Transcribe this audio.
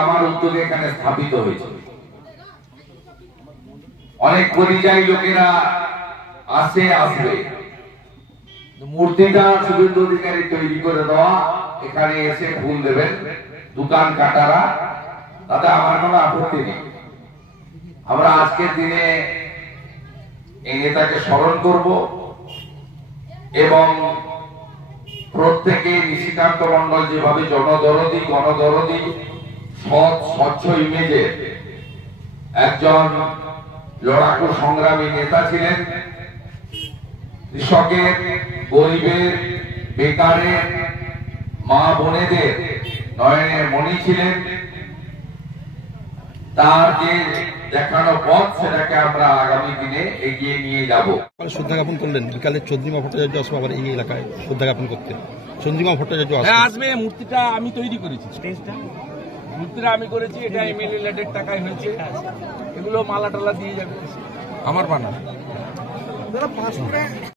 আমার উদ্যোগে এখানে স্থাপিত হয়েছে। অনেক পরিযায়ী লোকেরা আসবে, মূর্তিটা শুভেন্দু অধিকারী তৈরি করে দেওয়া, এখানে এসে ফুল দেবেন দোকান কাটারা, তাতে আমার কোনো আপত্তি নেই। আমরা আজকের দিনে এই নেতাকে স্মরণ করব এবং প্রত্যেকে নিশিকান্ত মন্ডল যেভাবে জনদরদি গণদরদি সৎ স্বচ্ছ ইমেজের একজন লড়াকু সংগ্রামী নেতা ছিলেন, কৃষকের, গরিবের, বেকারের, মা বোনেদের নয়নের মণি ছিলেন, তার যে দেখানো পথ সেটাকে আমরা আগামী দিনে এগিয়ে নিয়ে যাব। শ্রদ্ধা জ্ঞাপন করলেন বিকালে চন্দ্রিমা ভট্টাচার্য আসবে আবার এই এলাকায় শ্রদ্ধা জ্ঞাপন করতে। চন্দ্রিমা ভট্টাচার্য আসবে। মূর্তিটা আমি তৈরি করেছি, মূর্তিটা আমি করেছি, এটা এমএলএ ল্যাডের টাকায় হয়েছে। এগুলো মালা টালা দিয়ে যাবে, আমার বানানো।